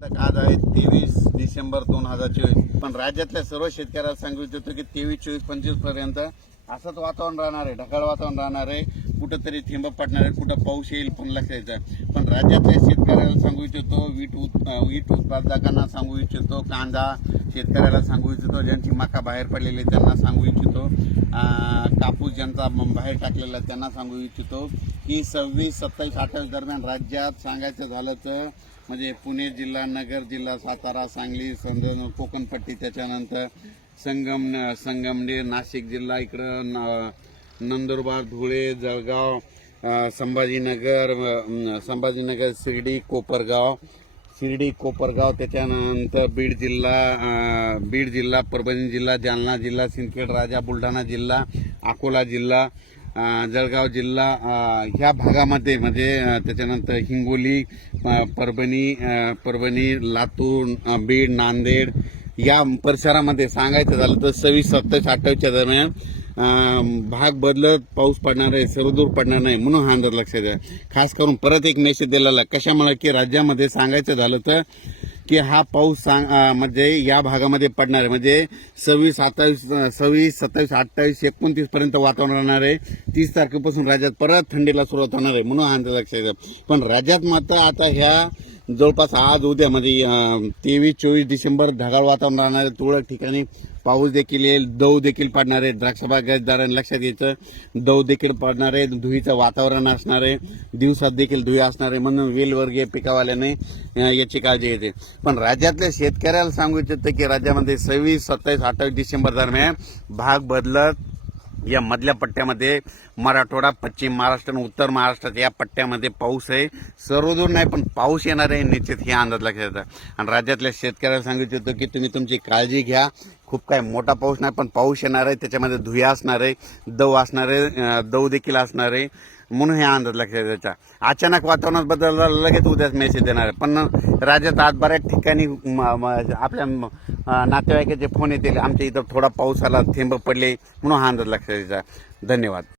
आज आहे 23 डिसेंबर 2024. पण राज्यातल्या सर्व शेतकऱ्याला सांगू इच्छितो की 23, 24, 25 पर्यंत असंच वातावरण राहणार आहे, ढगाळ वातावरण राहणार आहे. कुठंतरी थेंब पडणार आहे, कुठं पाऊस येईल पण लक्षायचं. पण राज्यातल्या शेतकऱ्याला सांगू इच्छितो, वीट उत्पादकांना सांगू इच्छितो, कांदा शेतकऱ्याला सांगू इच्छितो, ज्यांची मका बाहेर पडलेली त्यांना सांगू इच्छितो, कापूस ज्यांचा बाहेर टाकलेला त्यांना सांगू इच्छितो की 26, 27, 28 दरम्यान राज्यात सांगायचं झालं तर म्हणजे पुणे जिल्हा, नगर जिल्हा, सातारा, सांगली, कोकणपट्टी, त्याच्यानंतर संगमनेर, नाशिक जिल्हा, इकडं नंदुरबार, धुळे, जळगाव, संभाजीनगर, शिर्डी, कोपरगाव, त्याच्यानंतर बीड जिल्हा, परभणी जिल्हा, जालना जिल्हा, सिंदखेड राजा, बुलढाणा जिल्हा, अकोला जिल्हा, जळगाव जिल्हा, ह्या भागामध्ये म्हणजे त्याच्यानंतर हिंगोली, परभणी, लातूर, बीड, नांदेड या परिसरामध्ये सांगायचं झालं तर 26, 27, 28च्या दरम्यान भाग बदलत पाऊस पडणार आहे, सर्वदूर पडणार नाही म्हणून हा अंदाज लक्षात द्या. खास करून परत एक मेसेज दिलेला कशामुळे की राज्यामध्ये सांगायचं झालं तर की हा पाऊस म्हणजे या भागामध्ये पडणार आहे, म्हणजे 26, 27, 28, 29 पर्यंत वातावरण राहणार आहे. 30 तारखेपासून राज्यात परत थंडीला सुरुवात होणार आहे म्हणून हा अंदाज लक्षात द्या. पण राज्यात मात्र आता ह्या जवळपास आज उद्या म्हणजे 23, 24 डिसेंबर ढगाळ वातावरण राहणार आहे. तुरळक ठिकाणी पाऊस देखील येईल, दव देखील पडणार आहे. द्राक्षबागायतदारांनी लक्षात घ्यायचं, दव देखील पडणार आहे, धुळीचं वातावरण असणार आहे, दिवसात देखील धुळी असणार आहे. म्हणून वेलवर्गीय पिकावाल्याने याची काळजी घेते. पण राज्यातल्या शेतकऱ्याला सांगू इच्छितो की राज्यामध्ये 26, 27, 28 डिसेंबर दरम्यान भाग बदलत या मधल्या पट्ट्यामध्ये मराठवाडा, पश्चिम महाराष्ट्र आणि उत्तर महाराष्ट्रात या पट्ट्यामध्ये पाऊस आहे. सर्वदूर नाही पण पाऊस येणार आहे निश्चित, हे अंदाज लक्षात येतात. आणि राज्यातल्या शेतकऱ्याला सांगू इच्छितो की तुम्ही तुमची काळजी घ्या. खूप काय मोठा पाऊस नाही पण पाऊस येणार आहे, त्याच्यामध्ये धुया असणार आहे, दव असणार आहे, दव देखील असणार आहे म्हणून हे अंदाज लक्षात द्यायचा. अचानक वातावरणात बदल लगेच उद्याच मेसेज देणार आहे. पण राज्यात आज बऱ्याच ठिकाणी आपल्या नातेवाईकाचे फोन येतील, आमच्या इथं थोडा पाऊस आला, थेंब पडले म्हणून हा अंदाज लक्षात द्यायचा. धन्यवाद.